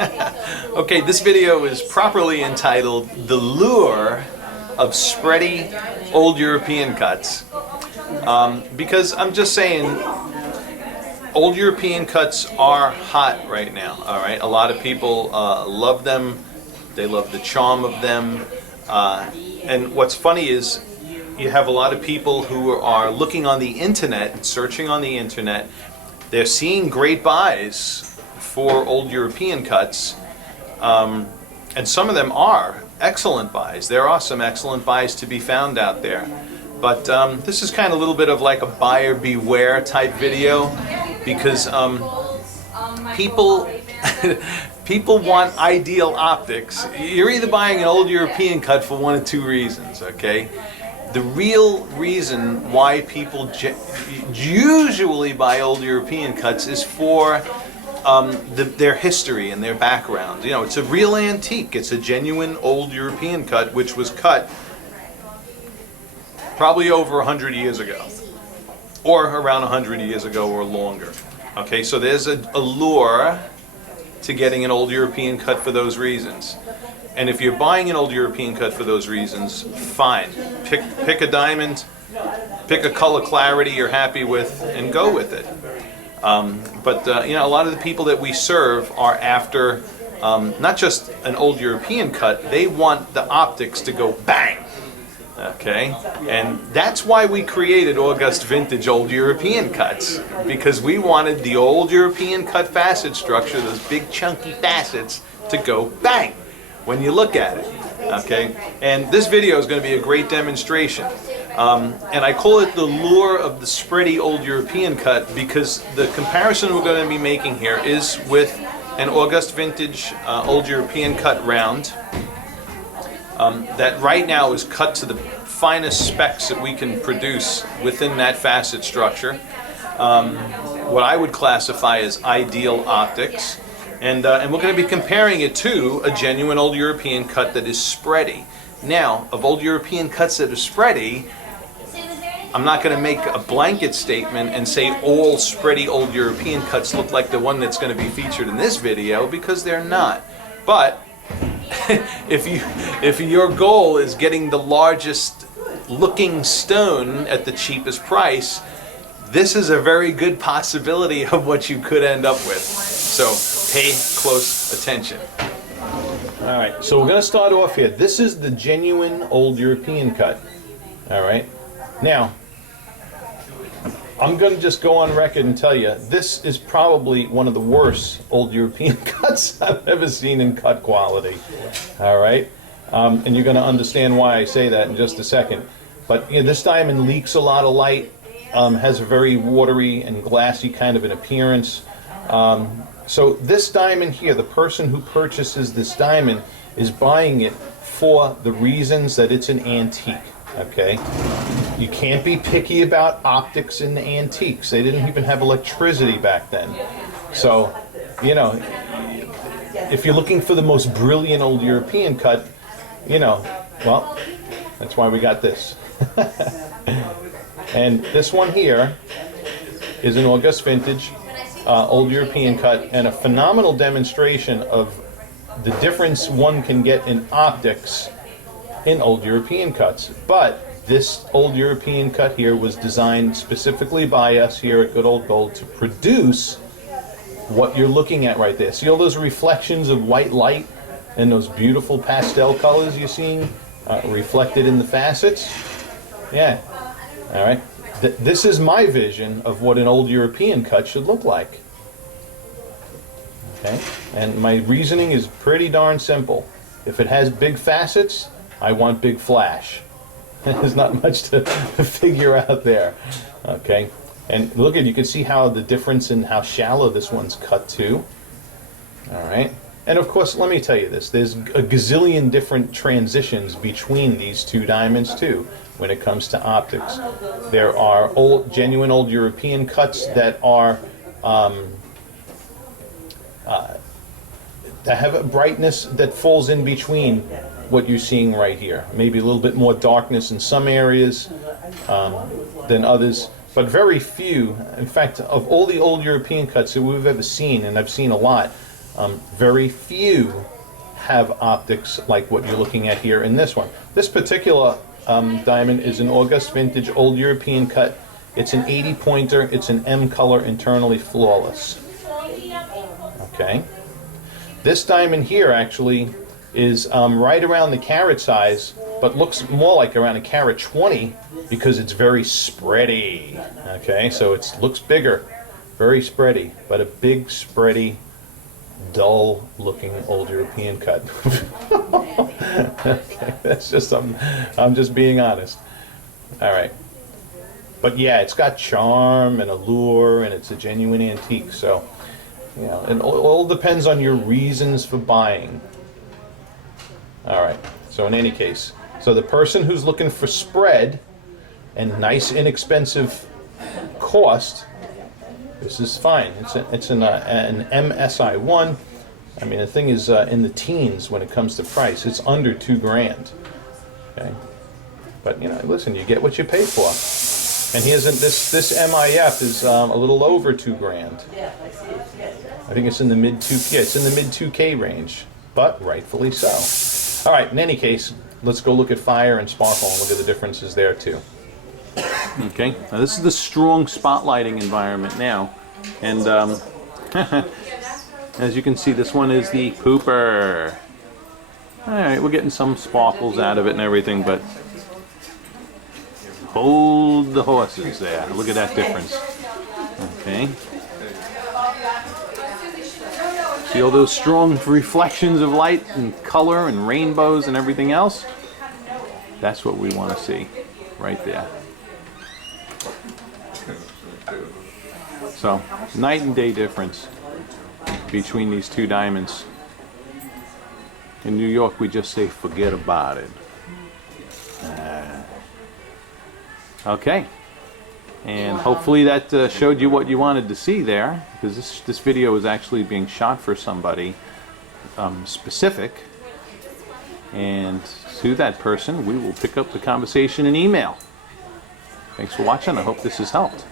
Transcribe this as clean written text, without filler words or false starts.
Okay, this video is properly entitled The Lure of Spready Old European Cuts. Because I'm just saying, old European cuts are hot right now, alright? A lot of people love them, they love the charm of them, and what's funny is you have a lot of people who are looking on the internet, searching on the internet, they're seeing great buys for old European cuts, and some of them are excellent buys. There are some excellent buys to be found out there. But this is kind of a little bit of like a buyer beware type video, because people people want ideal optics. You're either buying an old European cut for one of two reasons, okay? The real reason why people usually buy old European cuts is for their history and their background. You know, it's a real antique. It's a genuine old European cut which was cut probably over 100 years ago, or around 100 years ago or longer. Okay, so there's a lure to getting an old European cut for those reasons. And if you're buying an old European cut for those reasons, fine. Pick a diamond, pick a color clarity you're happy with, and go with it. But you know, a lot of the people that we serve are after not just an old European cut, they want the optics to go bang. Okay, and that's why we created August Vintage Old European Cuts, because we wanted the old European cut facet structure, those big chunky facets, to go bang when you look at it. Okay, and this video is going to be a great demonstration. And I call it the lure of the Spready Old European Cut because the comparison we're going to be making here is with an August Vintage Old European Cut round that right now is cut to the finest specs that we can produce within that facet structure. What I would classify as ideal optics. And we're going to be comparing it to a genuine old European cut that is Spready. Now, of old European cuts that are Spready, I'm not going to make a blanket statement and say all Spready old European cuts look like the one that's going to be featured in this video, because they're not. But if your goal is getting the largest looking stone at the cheapest price, this is a very good possibility of what you could end up with. So pay close attention. Alright, so we're going to start off here. This is the genuine old European cut. Alright, now I'm going to just go on record and tell you, this is probably one of the worst old European cuts I've ever seen in cut quality. Alright, and you're going to understand why I say that in just a second. But you know, this diamond leaks a lot of light, has a very watery and glassy kind of an appearance. So this diamond here, the person who purchases this diamond is buying it for the reasons that it's an antique. Okay, you can't be picky about optics in the antiques. They didn't even have electricity back then. So, you know, if you're looking for the most brilliant old European cut, you know, well, that's why we got this. And this one here is an August Vintage Old European cut, and a phenomenal demonstration of the difference one can get in optics in old European cuts. But this old European cut here was designed specifically by us here at Good Old Gold to produce what you're looking at right there. See all those reflections of white light and those beautiful pastel colors you're seeing reflected in the facets? Yeah. All right. This is my vision of what an old European cut should look like. Okay? And my reasoning is pretty darn simple. If it has big facets, I want big flash. There's not much to figure out there. Okay? And look at, you can see how the difference in how shallow this one's cut too. All right? And of course, let me tell you this, there's a gazillion different transitions between these two diamonds too when it comes to optics. There are genuine old European cuts that are that have a brightness that falls in between what you're seeing right here. Maybe a little bit more darkness in some areas than others, but very few. In fact, of all the old European cuts that we've ever seen, and I've seen a lot, Very few have optics like what you're looking at here in this one. This particular diamond is an August vintage old European cut. It's an 80 pointer. It's an M color, internally flawless. Okay. This diamond here actually is right around the carat size, but looks more like around a carat 20 because it's very spready. Okay, so it looks bigger, very spready, but a big spready, dull looking old European cut. Okay, that's just I'm just being honest. All right. But yeah, it's got charm and allure, and it's a genuine antique. So, you know, it all depends on your reasons for buying. All right. So in any case, so the person who's looking for spread and nice, inexpensive cost, this is fine. It's an MSI1. I mean, the thing is in the teens when it comes to price. It's under $2,000. Okay. But you know, listen, you get what you pay for. And he isn't this MIF is a little over $2,000. I think it's in the mid 2K. Yeah, it's in the mid 2K range, but rightfully so. All right. In any case, let's go look at fire and sparkle and look at the differences there too. Okay. Now this is the strong spotlighting environment now, and as you can see, this one is the pooper. All right, we're getting some sparkles out of it and everything, but. Hold the horses there. Look at that difference. Okay. See all those strong reflections of light and color and rainbows and everything else? That's what we want to see right there. So, night and day difference between these two diamonds. In New York, we just say forget about it. Okay, and hopefully that showed you what you wanted to see there, because this video is actually being shot for somebody specific, and to that person we will pick up the conversation in email. Thanks for watching. I hope this has helped.